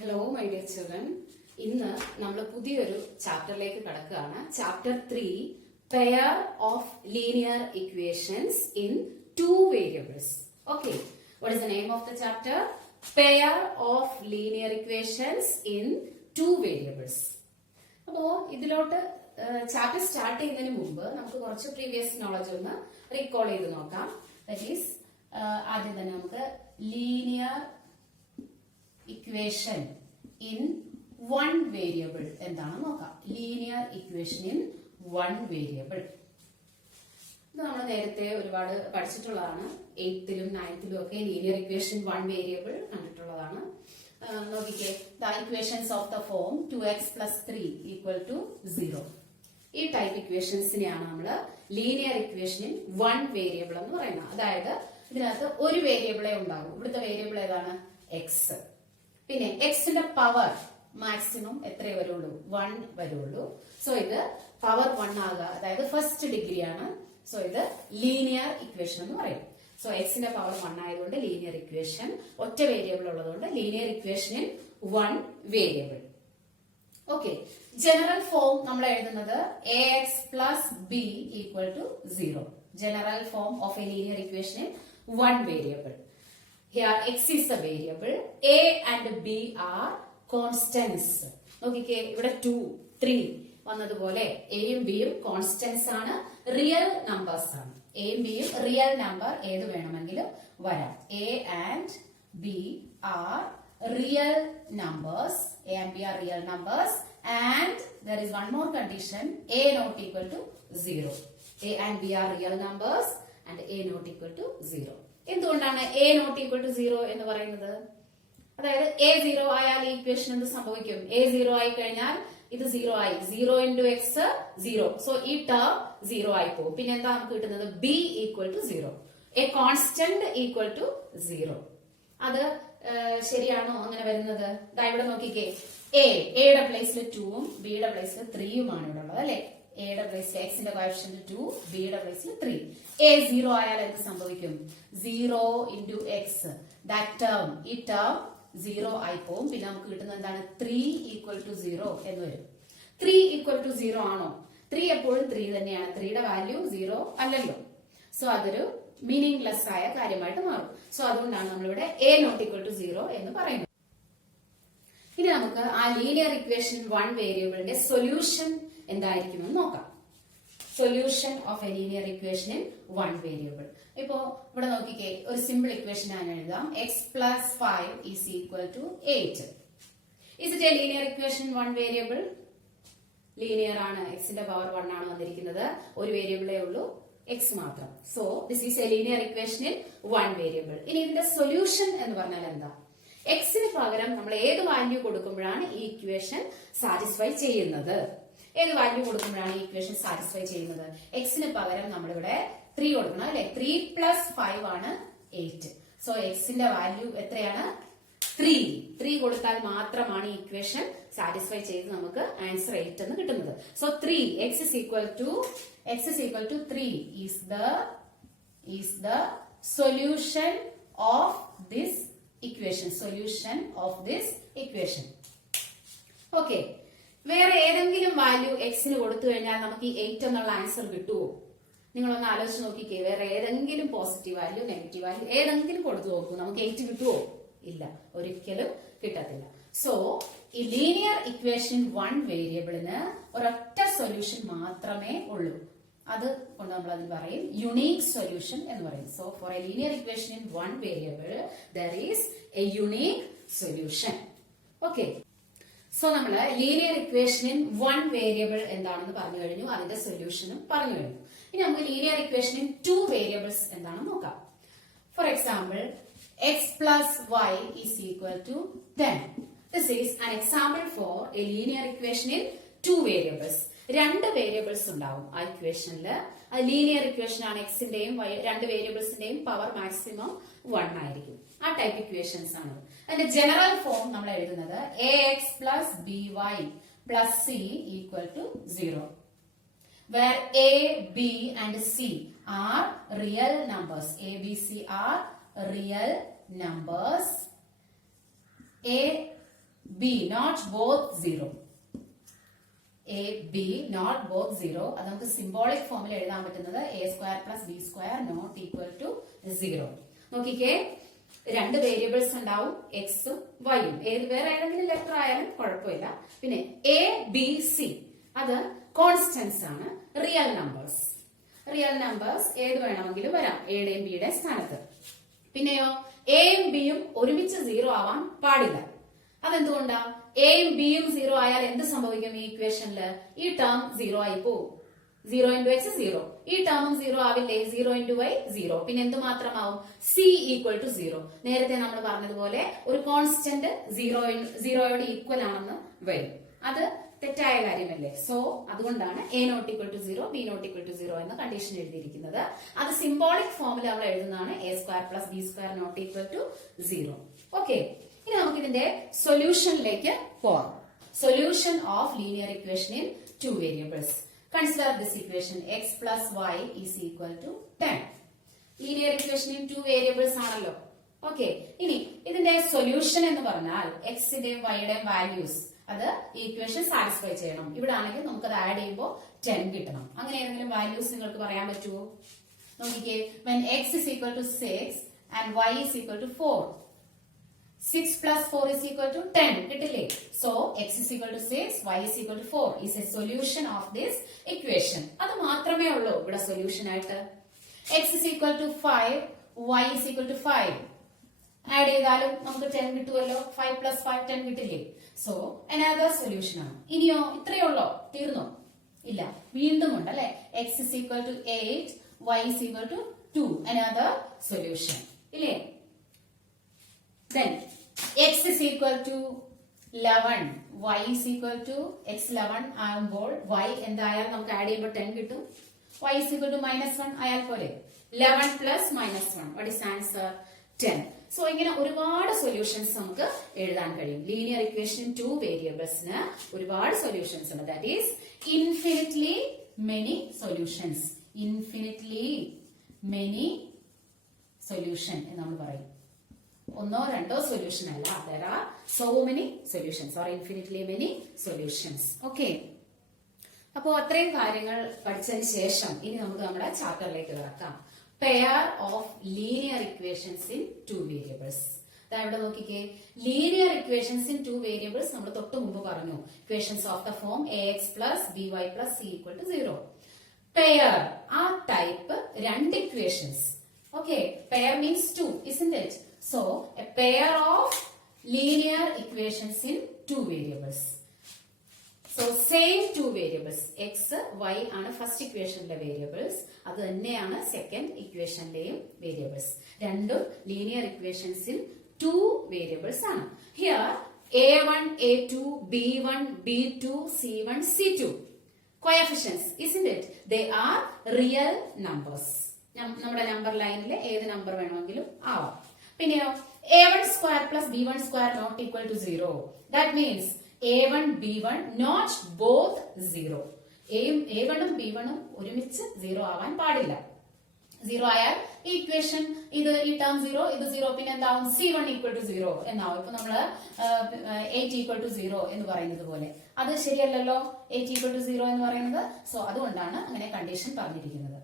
Hello my dear children. ഇന്ന് നമ്മൾ പുതിയൊരു ചാപ്റ്ററിലേക്ക് കടക്കുകയാണ്. Chapter 3 pair of linear equations in two variables. Okay, what is the name of the chapter? Pair of linear equations in two variables. അപ്പോ ഇതിലോട്ട് chapter start ചെയ്യുന്നതിന് മുമ്പ് നമുക്ക് കുറച്ച് പ്രീവിയസ് നോളജ് ഒന്ന് റീകോൾ ചെയ്ത് നോക്കാം. ദാറ്റ് ഈസ് ആദ്യം തന്നെ നമുക്ക് linear equation in one variable എന്താണെന്ന് നോക്കാം. Linear equation in one variable ഇത് നമ്മൾ നേരത്തെ ഒരുപാട് പഠിച്ചിട്ടുള്ളതാണ്. 8th ലും 9th ലും ഒക്കെ ലീനിയർ ഇക്വേഷൻ വൺ വേരിയബിൾ കണ്ടിട്ടുള്ളതാണ്. നോക്കിക്കേ, the equations of the form 2x + 3 = 0. ഈ ടൈപ്പ് ഇക്വേഷൻസിനെയാണ് നമ്മൾ linear equation in one variable എന്ന് പറയുന്നത്. അതായത് ഇതിനകത്ത് ഒരു വേരിയബിളേ ഉണ്ടാകും. ഇവിടുത്തെ വേരിയബിൾ ഏതാണ്? എക്സ്. പിന്നെ എക്സിന്റെ പവർ മാക്സിമം എത്രയേ വരുള്ളൂ? 1 വരുള്ളൂ. സോ ഇത് പവർ 1 ആകുക, അതായത് ഫസ്റ്റ് ഡിഗ്രി ആണ്. സോ ഇത് ലീനിയർ ഇക്വേഷൻ എന്ന് പറയും. സോ എക്സിന്റെ പവർ 1 ആയതുകൊണ്ട് ലീനിയർ ഇക്വേഷൻ. ഒറ്റ വേരിയബിൾ ഉള്ളതുകൊണ്ട് linear equation in one variable. Okay, general form നമ്മൾ എഴുതുന്നത് ax + b = 0. General form of A linear equation in one variable. Here x is the variable, a and b are constants. നോക്കിക്കേ, ഇവിടെ 2, 3 വന്നതുപോലെ എയും ബിയും constants ആണ്, real numbers ആണ്. എയും ബിയും റിയൽ നമ്പർ ഏത് വേണമെങ്കിലും വരാം. A and b are real numbers. A and b are real numbers and there is one more condition, a not equal to 0. a and b are real numbers and a not equal to 0. എന്തുകൊണ്ടാണ് A not equal to 0 എന്ന് പറയുന്നത്? അതായത് A 0 ആയാൽ ഈ equation എന്ത് സംഭവിക്കും? A 0 ആയി കഴിഞ്ഞാൽ ഇത് 0 ആയി. 0 × x 0. സോ ഈ ടേം 0 ആയി പോകും. പിന്നെ എന്താ നമുക്ക് കിട്ടുന്നത്? b = 0. A constant = 0. അത് ശരിയാണോ അങ്ങനെ വരുന്നത്? ഇവിടെ നോക്കിക്കേ, എയുടെ പ്ലേസിൽ 2ഉം ബിയുടെ പ്ലേസിൽ 3യുമാണ് ഇവിടെ ഉള്ളത് അല്ലെ. എയുടെ പ്ലേസിൽ എക്സിന്റെ കോഎഫിഷ്യന്റ് 2, ബിയുടെ പ്ലേസിൽ 3. എ 0 ആയാൽ എന്ത് സംഭവിക്കും? 0 × x, ദാറ്റ് ടേം, ഈ ടേം 0 ആയി പോകും. പിന്നെ നമുക്ക് കിട്ടുന്നത് എന്താണ്? 3 = 0 എന്ന് വരും. 3 = 0 ആണോ? 3 എപ്പോഴും 3 തന്നെയാണ്. 3യുടെ വാല്യൂ 0 അല്ലല്ലോ. സോ അതൊരു മീനിങ്ലെസ് ആയ കാര്യമായിട്ട് മാറും. സോ അതുകൊണ്ടാണ് നമ്മളിവിടെ എ നോട്ട് ഈക്വൽ ടു 0 എന്ന് പറയുന്നത്. ഇനി നമുക്ക് ആ ലീനിയർ ഇക്വേഷൻ വൺ വേരിയബിളിന്റെ സൊല്യൂഷൻ എന്തായിരിക്കുമെന്ന് നോക്കാം. Solution of A linear equation in one variable. ഇപ്പോ ഇവിടെ നോക്കിക്കേ, ഒരു സിമ്പിൾ ഇക്വേഷൻ ആണ് എഴുതാം. x + 5 = 8. Is it a linear equation one variable? Linear ആണ്. എക്സിന്റെ പവർ 1 ആണ് വന്നിരിക്കുന്നത്. ഒരു വേരിയബിളേ ഉള്ളൂ, എക്സ് മാത്രം. So this is A linear equation in one variable. ഇനി ഇതിന്റെ സൊല്യൂഷൻ എന്ന് പറഞ്ഞാൽ എന്താ? എക്സിന് പകരം നമ്മൾ ഏത് വാല്യൂ കൊടുക്കുമ്പോഴാണ് ഈ ഇക്വേഷൻ സാറ്റിസ്ഫൈ ചെയ്യുന്നത്? ഏത് വാല്യൂ കൊടുക്കുമ്പോഴാണ് ഈ ഇക്വേഷൻ സാറ്റിസ്ഫൈ ചെയ്യുന്നത്? എക്സിന് പകരം നമ്മളിവിടെ 3 കൊടുക്കണം അല്ലെ. 3 + 5 ആണ് 8. സോ എക്സിന്റെ വാല്യൂ എത്രയാണ്? 3. 3 കൊടുത്താൽ മാത്രമാണ് ഈ ഇക്വേഷൻ സാറ്റിസ്ഫൈ ചെയ്ത് നമുക്ക് ആൻസർ 8 എന്ന് കിട്ടുന്നത്. So 3 x = 3 is the solution of this equation. Okay. വേറെ ഏതെങ്കിലും വാല്യൂ എക്സിന് കൊടുത്തു കഴിഞ്ഞാൽ നമുക്ക് ഈ 8 എന്നുള്ള ആൻസർ കിട്ടുമോ? നിങ്ങളൊന്ന് ആലോചിച്ച് നോക്കിക്കേ. വേറെ ഏതെങ്കിലും പോസിറ്റീവ് വാല്യൂ, നെഗറ്റീവ് വാല്യൂ ഏതെങ്കിലും കൊടുത്തു നോക്കൂ, നമുക്ക് 8 കിട്ടുമോ? ഇല്ല, ഒരിക്കലും കിട്ടത്തില്ല. സോ ഈ ലീനിയർ ഇക്വേഷൻ വൺ വേരിയബിളിന് ഒരൊറ്റ സൊല്യൂഷൻ മാത്രമേ ഉള്ളൂ. അത് കൊണ്ട് നമ്മൾ അതിന് പറയും യുണീക് സൊല്യൂഷൻ എന്ന് പറയും. So for a linear equation in one variable there is a unique solution. Okay, so നമ്മള് linear equation in one variable എന്താണെന്ന് പറഞ്ഞു കഴിഞ്ഞു, അതിന്റെ സൊല്യൂഷനും പറഞ്ഞു കഴിഞ്ഞു. ഇനി നമുക്ക് linear equation in two variables എന്താണെന്ന് നോക്കാം. For example, x + y = 10. This is an example for a linear equation in two variables. രണ്ട് വേരിയബിൾസ് ഉണ്ടാവും ആ ഇക്വേഷനിൽ. ലീനിയർ ഇക്വേഷൻ ആണ്. എക്സിന്റെയും രണ്ട് വേരിയബിൾസിന്റെയും പവർ മാക്സിമം 1 ആയിരിക്കും. ആ ടൈപ്പ് ഇക്വേഷൻസ് ആണ്. അതിന്റെ ജനറൽ ഫോം നമ്മൾ എഴുതുന്നത് ax + by + c = 0. Where a, b and c are real numbers. a, b, c are real numbers. A B not both 0. A, B not both 0. അത് നമുക്ക് symbolic ഫോമിൽ എഴുതാൻ പറ്റുന്നത് a square plus b square not equal to 0. നോക്കിക്കേ, രണ്ട് variables ഉണ്ടാവും, എക്സും വൈയും. ഏത് വേറെ ഏതെങ്കിലും ലെറ്റർ ആയാലും കുഴപ്പമില്ല. പിന്നെ എ ബി സി അത് കോൺസ്റ്റൻസ് ആണ്, റിയൽ നമ്പേഴ്സ്. റിയൽ നമ്പേഴ്സ് ഏത് വേണമെങ്കിലും വരാം എയുടെയും ബിയുടെയും സ്ഥാനത്ത്. പിന്നെയോ എയും ബിയും ഒരുമിച്ച് 0 ആവാൻ പാടില്ല. അതെന്തുകൊണ്ടാ? എയും ബിയും 0 ആയാൽ എന്ത് സംഭവിക്കും? ഈ ഇക്വേഷനിൽ ഈ ടേം 0 ആയി പോകും. 0 into x 0. ഈ ടേമും 0 ആവില്ലേ? 0 into y 0. പിന്നെ എന്ത് മാത്രമാവും? c equal to 0. നേരത്തെ നമ്മൾ പറഞ്ഞതുപോലെ ഒരു കോൺസ്റ്റന്റ് 0യോട് ഈക്വൽ ആണെന്ന് വരും. അത് തെറ്റായ കാര്യമല്ലേ? സോ അതുകൊണ്ടാണ് a not equal to 0, b not equal to 0 എന്ന കണ്ടീഷൻ എഴുതിയിരിക്കുന്നത്. അത് സിംബോളിക് ഫോമിൽ നമ്മൾ എഴുതുന്നതാണ് a square plus b square not equal to 0. Okay, ഇനി നമുക്ക് ഇതിന്റെ സൊല്യൂഷനിലേക്ക് പോവാം. Solution of linear equation in 2 variables. Consider this equation x plus y is equal to 10. Linear equation in 2 variables ആണല്ലോ. ഓക്കെ, ഇനി ഇതിന്റെ സൊല്യൂഷൻ എന്ന് പറഞ്ഞാൽ എക്സിന്റെയും വൈയുടെയും വാല്യൂസ് അത് ഈക്വേഷൻ സാറ്റിസ്ഫൈ ചെയ്യണം. ഇവിടെ ആണെങ്കിൽ നമുക്ക് അത് ആഡ് ചെയ്യുമ്പോൾ 10 കിട്ടണം. അങ്ങനെ ഏതെങ്കിലും വാല്യൂസ് നിങ്ങൾക്ക് പറയാൻ പറ്റുമോ? നോക്കിക്കേ, when x is equal to 6 and y is equal to 4, 6 plus 4 is equal to 10 കിട്ടില്ലേ? So x is equal to 6, y is equal to 4 is a solution of this equation. അത് മാത്രമേ ഉള്ളൂ ഇവിടെ സൊല്യൂഷൻ ആയിട്ട്. x is equal to 5, y is equal to 5 add ചെയ്താലും നമുക്ക് 10 കിട്ടുമല്ലോ. 5 plus 5 10 കിട്ടില്ലേ? സോ another solution ആണ്. ഇനിയോ ഇത്രയേ ഉള്ളോ? തീർന്നോ? ഇല്ല, വീണ്ടും ഉണ്ട് അല്ലെ. x is equal to 8, y is equal to 2, another solution ഇല്ലേ? Then x is equal to 11, y is equal to x 11 ആകുമ്പോൾ y എന്തായാലും നമുക്ക് ആഡ് ചെയ്യുമ്പോൾ 10 കിട്ടും. y is equal to -1 ആയാൽ പോലെ 11 plus -1, what is answer? 10. So ഇങ്ങനെ ഒരുപാട് സൊല്യൂഷൻസ് നമുക്ക് എഴുതാൻ കഴിയും. ലീനിയർ ഇക്വേഷൻ 2 വേരിയബിൾസിന് ഒരുപാട് സൊല്യൂഷൻസ് ഉണ്ട്. That is infinitely many solutions. Infinitely many solution എന്ന് നമ്മൾ പറയും. ഒന്നോ രണ്ടോ സൊല്യൂഷൻ അല്ല, there are so many solutions or infinitely many solutions. Okay, അപ്പോ അത്രയും കാര്യങ്ങൾ പഠിച്ചതിന് ശേഷം ഇനി നമുക്ക് നമ്മുടെ ചാപ്റ്ററിലേക്ക് കിടക്കാം. Pair of linear equations in 2 variables. ഇവിടെ നോക്കിക്കേ, ലീനിയർ ഇക്വേഷൻസ് ഇൻ 2 വേരിയബിൾസ് നമ്മൾ തൊട്ട് മുമ്പ് പറഞ്ഞു. Equations of the form ax plus by plus c equal to 0. Pair ആ ടൈപ്പ് രണ്ട് equations. Okay, pair means 2, isn't it? So a pair of linear equations in 2 variables. So same 2 variables, x, y ആണ് first ഇക്വേഷനിലെ variables. അത് തന്നെയാണ് second ഇക്വേഷനിലെയും variables. രണ്ടും linear equations in 2 variables ആണ്. Here a1, a2, b1, b2, c1, c2 coefficients, isn't it? They are real numbers. നമ്മുടെ number ലൈനിൽ ഏത് number വേണമെങ്കിലും ആവാം. പിന്നെയോ a1 square plus b1 square not equal to 0. That means a1 b1 not both 0. a1 ഉം b1 ഉം ഒരുമിച്ച് 0 ആവാൻ പാടില്ല. 0 ആയാൽ ഈ ഇക്വേഷൻ ഇത് ഈ ടേം 0, ഇത് 0, പിന്നെ എന്താവും? c1 equal to 0 എന്നാവും. ഇപ്പൊ നമ്മള് 8 equal to 0 എന്ന് പറയുന്നത് പോലെ അത് ശരിയല്ലല്ലോ, 8 equal to 0 എന്ന് പറയുന്നത്. സോ അതുകൊണ്ടാണ് അങ്ങനെ കണ്ടീഷൻ പറഞ്ഞിരിക്കുന്നത്.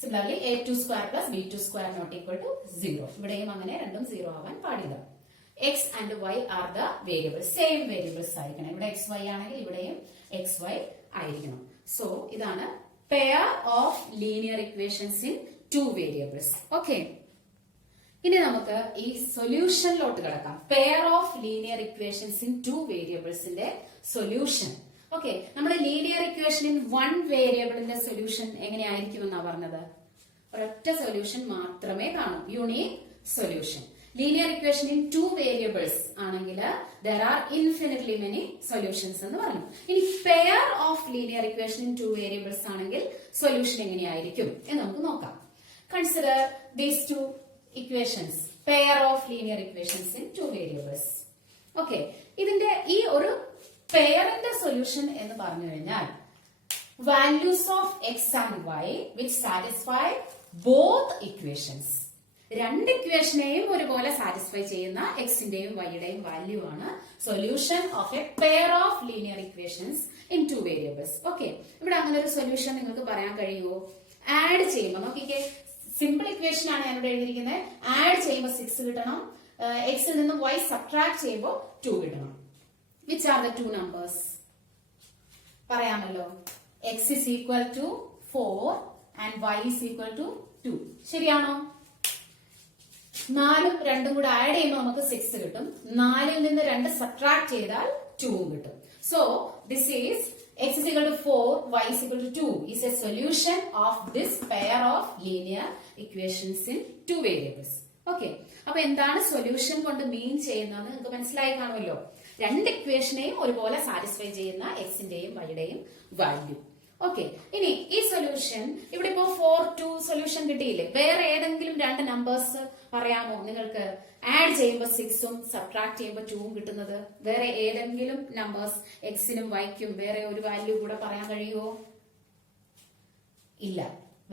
Similarly, a2 square plus b2 square not equal to 0. ഇവിടെയും അങ്ങനെ രണ്ടും 0 ആവാൻ പാടില്ല. x and y are the variables. Same variables ആയിരിക്കണം. ഇവിടെ xy ആണെങ്കിൽ ഇവിടെയും xy ആയിരിക്കണം. സോ ഇതാണ് pair of linear equations in 2 variables. Okay, ഇനി നമുക്ക് ഈ സൊല്യൂഷനിലോട്ട് കിടക്കാം. Pair of linear equations in 2 വേരിയബിൾസിന്റെ സൊല്യൂഷൻ. ഓക്കെ, നമ്മുടെ ലീനിയർ ഇക്വേഷൻ ഇൻ 1 വേരിയബിളിന്റെ സൊല്യൂഷൻ എങ്ങനെയായിരിക്കും എന്നാ പറഞ്ഞത്? ഒരൊറ്റ സൊല്യൂഷൻ മാത്രമേ കാണൂ, unique solution. Linear equation in 2 variables ആണെങ്കിൽ there are infinitely many solutions എന്ന് പറഞ്ഞു. ഇനി pair of linear equation in 2 variables ആണെങ്കിൽ സൊല്യൂഷൻ എങ്ങനെയായിരിക്കും എന്ന് നമുക്ക് നോക്കാം. Consider these 2 equations, pair of linear equations in 2 variables. Okay, ഇതിന്റെ ഈ ഒരു പെയറിന്റെ സൊല്യൂഷൻ എന്ന് പറഞ്ഞു കഴിഞ്ഞാൽ values of x and y which satisfy both equations. രണ്ട് ഇക്വേഷനെയും ഒരുപോലെ സാറ്റിസ്ഫൈ ചെയ്യുന്ന എക്സിന്റെയും വൈയുടെയും വാല്യൂ ആണ് solution of A pair of linear equations in two variables. Okay, ഇവിടെ അങ്ങനെ ഒരു സൊല്യൂഷൻ നിങ്ങൾക്ക് പറയാൻ കഴിയുമോ? ആഡ് ചെയ്യുമ്പോൾ നോക്കിക്കേ, സിമ്പിൾ ഇക്വേഷൻ ആണ് ഞാൻ ഇവിടെ എഴുതിയിരിക്കുന്നത്. ആഡ് ചെയ്യുമ്പോൾ 6 കിട്ടണം, എക്സിൽ നിന്ന് y സബ്ട്രാക്ട് ചെയ്യുമ്പോൾ 2 കിട്ടണം. Which are the two numbers? പറയാമല്ലോ. x is equal to 4 and y is equal to 2. ശരിയാണോ? 4ഉം 2ഉം കൂടെ ആഡ് ചെയ്യുമ്പോൾ നമുക്ക് 6 കിട്ടും. 4ൽ നിന്ന് 2 സബ്ട്രാക്ട് ചെയ്താൽ 2 കിട്ടും. So this is x is equal to 4, y is equal to 2 is a solution of this pair of linear equations in two variables. Okay, അപ്പൊ എന്താണ് സൊല്യൂഷൻ കൊണ്ട് മീൻ ചെയ്യുന്നത് നിങ്ങൾക്ക് മനസ്സിലായി കാണുമല്ലോ. രണ്ട് ഇക്വേഷനെയും ഒരുപോലെ സാറ്റിസ്ഫൈ ചെയ്യുന്ന എക്സിന്റെയും വൈയുടെയും വാല്യൂ. ഓക്കെ, ഇനി ഈ സൊല്യൂഷൻ ഇവിടെ ഇപ്പോ 4, 2 സൊല്യൂഷൻ കിട്ടിയില്ലേ? വേറെ ഏതെങ്കിലും രണ്ട് നമ്പേഴ്സ് പറയാമോ നിങ്ങൾക്ക്? ആഡ് ചെയ്യുമ്പോൾ 6ഉം സബ്ട്രാക്ട് ചെയ്യുമ്പോൾ 2ഉം കിട്ടുന്നത് വേറെ ഏതെങ്കിലും നമ്പേഴ്സ് എക്സിനും വൈക്കും വേറെ ഒരു വാല്യൂ കൂടെ പറയാൻ കഴിയുമോ? ഇല്ല,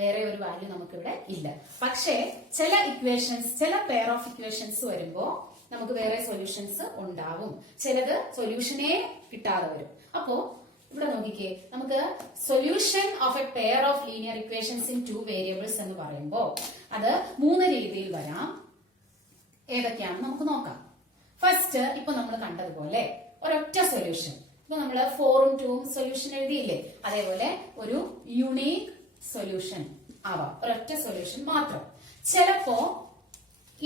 വേറെ ഒരു വാല്യൂ നമുക്കിവിടെ ഇല്ല. പക്ഷേ ചില ഇക്വേഷൻസ്, ചില പെയർ ഓഫ് ഇക്വേഷൻസ് വരുമ്പോ നമുക്ക് വേറെ സൊല്യൂഷൻസ് ഉണ്ടാവും. ചിലത് സൊല്യൂഷനേ കിട്ടാതെ വരും. അപ്പോ ഇവിടെ നോക്കിക്കേ, നമുക്ക് solution of A pair of linear equations in two variables എന്ന് പറയുമ്പോൾ അത് 3 രീതിയിൽ വരാം. ഏതൊക്കെയാണെന്ന് നമുക്ക് നോക്കാം. ഫസ്റ്റ്, ഇപ്പൊ നമ്മൾ കണ്ടതുപോലെ ഒരൊറ്റ സൊല്യൂഷൻ. ഇപ്പൊ നമ്മള് 4ഉം 2ഉം സൊല്യൂഷൻ എഴുതിയില്ലേ? അതേപോലെ ഒരു യുണീക് സൊല്യൂഷൻ ആവാം, ഒരൊറ്റ സൊല്യൂഷൻ മാത്രം. ചിലപ്പോ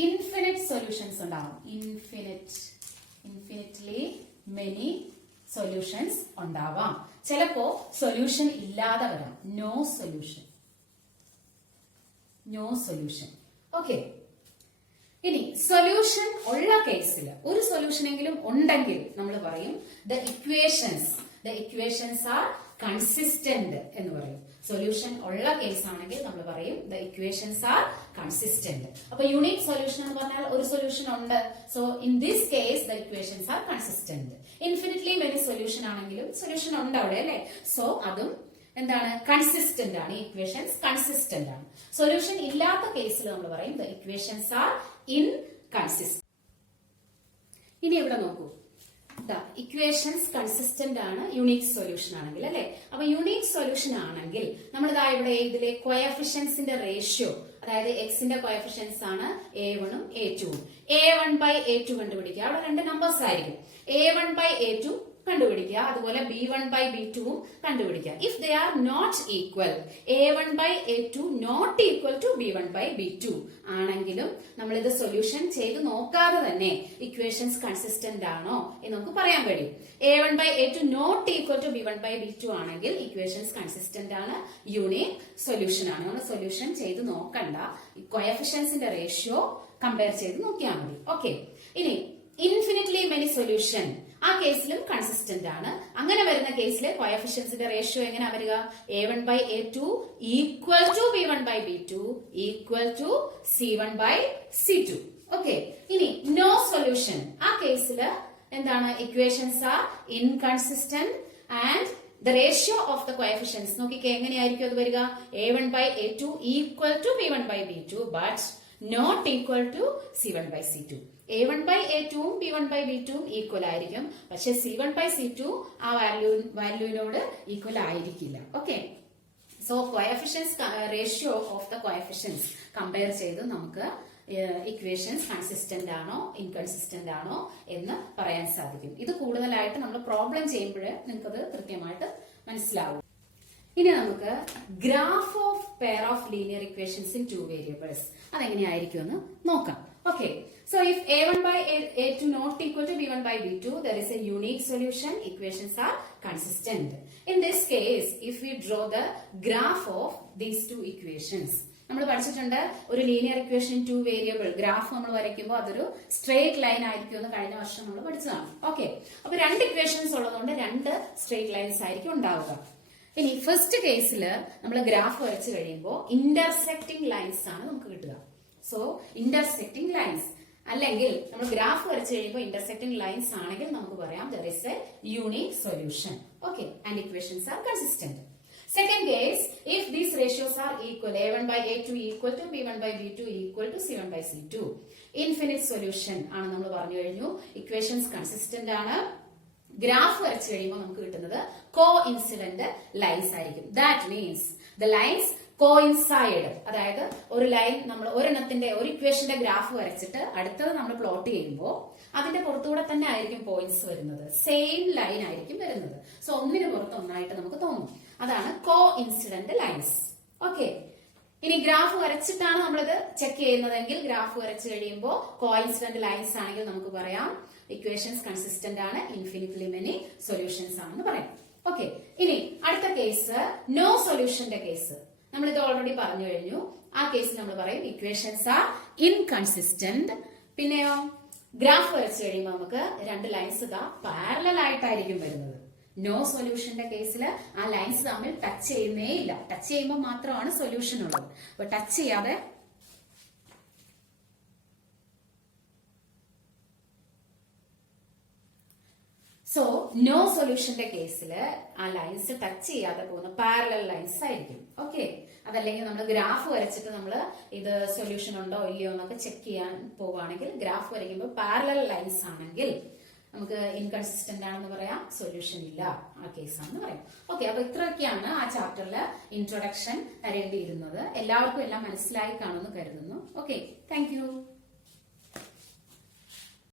ഇൻഫിനിറ്റ് സൊല്യൂഷൻസ് ഉണ്ടാവും. ഇൻഫിനിറ്റ്ലി മെനി സൊല്യൂഷൻസ് ഉണ്ടാവാം. ചിലപ്പോ സൊല്യൂഷൻ ഇല്ലാതെ വരാം. No solution. ഓക്കെ, ഇനി സൊല്യൂഷൻ ഉള്ള കേസിൽ, ഒരു സൊല്യൂഷൻ എങ്കിലും ഉണ്ടെങ്കിൽ നമ്മൾ പറയും ദ ഇക്വേഷൻസ് ആർ കൺസിസ്റ്റന്റ് എന്ന് പറയും. സൊല്യൂഷൻ ഉള്ള കേസ് ആണെങ്കിൽ നമ്മൾ പറയും ദ ഇക്വേഷൻസ് ആർ കൺസിസ്റ്റന്റ്. അപ്പൊ യൂണിക് സൊല്യൂഷൻ എന്ന് പറഞ്ഞാൽ ഒരു സൊല്യൂഷൻ ഉണ്ട്. So in this case the equations R consistent. Infinitely many solution ആണെങ്കിലും സൊല്യൂഷൻ ഉണ്ട് അവിടെ അല്ലെ? സോ അതും എന്താണ്? കൺസിസ്റ്റന്റ് ആണ്. ഇക്വേഷൻസ് കൺസിസ്റ്റന്റ് ആണ്. സൊല്യൂഷൻ ഇല്ലാത്ത കേസിൽ നമ്മൾ പറയും ദ ഇക്വേഷൻസ് ആർ ഇൻകൺസിസ്റ്റന്റ്. ഇനി ഇവിടെ നോക്കൂ, ഇക്വേഷൻസ് കൺസിസ്റ്റന്റ് ആണ് യുണീക് സൊല്യൂഷൻ ആണെങ്കിൽ അല്ലെ? അപ്പൊ യുണീക് സൊല്യൂഷൻ ആണെങ്കിൽ നമ്മൾ ഇവിടെ ഇതിലെ കോയഫിഷ്യൻസിന്റെ റേഷ്യോ, അതായത് എക്സിന്റെ കോയഫിഷ്യൻസ് ആണ് a1ഉം a2ഉം. a1/a2 കണ്ടുപിടിക്കുക. അവിടെ രണ്ട് നമ്പേഴ്സ് ആയിരിക്കും. a1/a2 കണ്ടുപിടിക്കുക. അതുപോലെ b1/b2ഉം കണ്ടുപിടിക്കുക. If they are not equal, a1/a2 not equal to b1/b2 ആണെങ്കിലും നമ്മൾ ഇത് സൊല്യൂഷൻ ചെയ്ത് നോക്കാതെ തന്നെ ഇക്വേഷൻസ് കൺസിസ്റ്റന്റ് ആണോ എന്ന് നമുക്ക് പറയാൻ കഴിയും. a1/a2 not equal to b1/b2 ആണെങ്കിൽ ഇക്വേഷൻസ് കൺസിസ്റ്റന്റ് ആണ്, യൂണിക് സൊല്യൂഷൻ ആണ്. നമ്മൾ സൊല്യൂഷൻ ചെയ്ത് നോക്കണ്ട, കോയഫിഷ്യൻസിന്റെ റേഷ്യോ കമ്പയർ ചെയ്ത് നോക്കിയാൽ മതി. ഓക്കെ, ഇനി ഇൻഫിനിറ്റ്ലി മെനി സൊല്യൂഷൻ, ആ കേസിലും കൺസിസ്റ്റന്റ് ആണ്. അങ്ങനെ വരുന്ന കേസിൽ കോയഫിഷ്യൻസിന്റെ റേഷ്യോ എങ്ങനെ വരിക? a1/a2 equal to b1/b2 equal to c1/c2. Okay, ഇനി നോ സൊല്യൂഷൻ, ആ കേസിൽ എന്താണ്? Equations are inconsistent and the ratio of the coefficients നോക്കിക്കേ, എങ്ങനെയായിരിക്കും അത് വരിക? a1/a2 equal to b1/b2 but not equal to c1/c2. a1/a2ഉം b1/b2ഉം ഈക്വൽ ആയിരിക്കും, പക്ഷെ c1/c2 ആ വാല്യൂവിനോട് ഈക്വൽ ആയിരിക്കില്ല. Okay, so coefficients ratio of the coefficients compare ചെയ്ത് നമുക്ക് ഇക്വേഷൻസ് കൺസിസ്റ്റന്റ് ആണോ ഇൻകൺസിസ്റ്റന്റ് ആണോ എന്ന് പറയാൻ സാധിക്കും. ഇത് കൂടുതലായിട്ട് നമ്മൾ പ്രോബ്ലം ചെയ്യുമ്പോഴേ നിങ്ങൾക്കത് കൃത്യമായിട്ട് മനസ്സിലാവും. ഇനി നമുക്ക് graph of pair of linear equations in two variables അതെങ്ങനെയായിരിക്കും എന്ന് നോക്കാം. Okay, so if a1/a2 not equal to b1/b2, there is a unique solution. Equations are consistent. In this case, if we draw the graph of these two equations, നമ്മൾ പഠിച്ചിട്ടുണ്ട് ഒരു linear equation two variable graph നമ്മൾ വരയ്ക്കുമ്പോൾ അതൊരു straight line ആയിരിക്കും എന്ന് കഴിഞ്ഞ വർഷം നമ്മൾ പഠിച്ചതാണ്. ഓക്കെ, അപ്പൊ രണ്ട് ഇക്വേഷൻസ് ഉള്ളതുകൊണ്ട് രണ്ട് സ്ട്രേറ്റ് ലൈൻസ് ആയിരിക്കും ഉണ്ടാവുക. ഇനി ഫസ്റ്റ് കേസിൽ നമ്മൾ ഗ്രാഫ് വരച്ചു കഴിയുമ്പോൾ ഇന്റർസെക്റ്റിംഗ് ലൈൻസ് ആണ് നമുക്ക് കിട്ടുക. സോ ഇന്റർസെക്റ്റിംഗ് ലൈൻസ് അല്ലെങ്കിൽ നമ്മൾ ഗ്രാഫ് വരച്ചു കഴിയുമ്പോൾ ഇന്റർസെക്റ്റിംഗ് ലൈൻസ് ആണെങ്കിൽ നമുക്ക് പറയാം there is a unique solution. Okay, and equations are consistent. Second case, if these ratios are equal, a1 by a2 equal to b1 by b2 equal to c1 by c2, infinite solution ആണ് നമ്മൾ പറഞ്ഞു കഴിഞ്ഞു. Equations consistent ആണ്. Graph വരച്ചു കഴിയുമ്പോൾ നമുക്ക് കിട്ടുന്നത് coincident lines ആയിരിക്കും. That means the lines coincide, അതായത് ഒരു ലൈൻ നമ്മൾ ഒരെണ്ണത്തിന്റെ ഒരു ഇക്വേഷന്റെ ഗ്രാഫ് വരച്ചിട്ട് അടുത്തത് നമ്മൾ പ്ലോട്ട് ചെയ്യുമ്പോൾ അതിന്റെ പുറത്തുകൂടെ തന്നെ ആയിരിക്കും പോയിന്റ്സ് വരുന്നത്. സെയിം ലൈൻ ആയിരിക്കും വരുന്നത്. സോ ഒന്നിന് പുറത്ത് ഒന്നായിട്ട് നമുക്ക് തോന്നും. അതാണ് കോഇൻസിഡന്റ് ലൈൻസ്. ഓക്കെ, ഇനി ഗ്രാഫ് വരച്ചിട്ടാണ് നമ്മളിത് ചെക്ക് ചെയ്യുന്നതെങ്കിൽ ഗ്രാഫ് വരച്ചു കഴിയുമ്പോൾ കോഇൻസിഡന്റ് ലൈൻസ് ആണെങ്കിൽ നമുക്ക് പറയാം ഇക്വേഷൻസ് കൺസിസ്റ്റന്റ് ആണ്, ഇൻഫിനിറ്റ്ലി മെനി സൊല്യൂഷൻസ് ആണെന്ന് പറയാം. ഓക്കെ, ഇനി അടുത്ത കേസ് നോ സൊല്യൂഷന്റെ കേസ്. നമ്മളിത് ഓൾറെഡി പറഞ്ഞു കഴിഞ്ഞു. ആ കേസിൽ നമ്മൾ പറയും ഇക്വേഷൻസ് ആർ ഇൻകൺസിസ്റ്റന്റ്. പിന്നെയോ ഗ്രാഫ് വരച്ചു കഴിയുമ്പോൾ നമുക്ക് രണ്ട് ലൈൻസ് പാരലൽ ആയിട്ടായിരിക്കും വരുന്നത്. നോ സൊല്യൂഷന്റെ കേസിൽ ആ ലൈൻസ് തമ്മിൽ ടച്ച് ചെയ്യുന്നേ ഇല്ല. ടച്ച് ചെയ്യുമ്പോൾ മാത്രമാണ് സൊല്യൂഷൻ ഉള്ളത്. അപ്പൊ ടച്ച് ചെയ്യാതെ സോ നോ സൊല്യൂഷന്റെ കേസിൽ ആ ലൈൻസ് ടച്ച് ചെയ്യാതെ പോകുന്ന പാരലൽ ലൈൻസ് ആയിരിക്കും. ഓക്കെ, അതല്ലെങ്കിൽ നമ്മൾ ഗ്രാഫ് വരച്ചിട്ട് നമ്മൾ ഇത് സൊല്യൂഷൻ ഉണ്ടോ ഇല്ലയോ എന്നൊക്കെ ചെക്ക് ചെയ്യാൻ പോവുകയാണെങ്കിൽ ഗ്രാഫ് വരയ്ക്കുമ്പോൾ പാരലൽ ലൈൻസ് ആണെങ്കിൽ നമുക്ക് ഇൻകൺസിസ്റ്റന്റ് ആണെന്ന് പറയാം, സൊല്യൂഷൻ ഇല്ല ആ കേസാണെന്ന് പറയാം. ഓക്കെ, അപ്പൊ ഇത്രയൊക്കെയാണ് ആ ചാപ്റ്ററിൽ ഇൻട്രൊഡക്ഷൻ തരേണ്ടിയിരുന്നത്. എല്ലാവർക്കും എല്ലാം മനസ്സിലായി കാണുമെന്ന് കരുതുന്നു. Okay, thank you.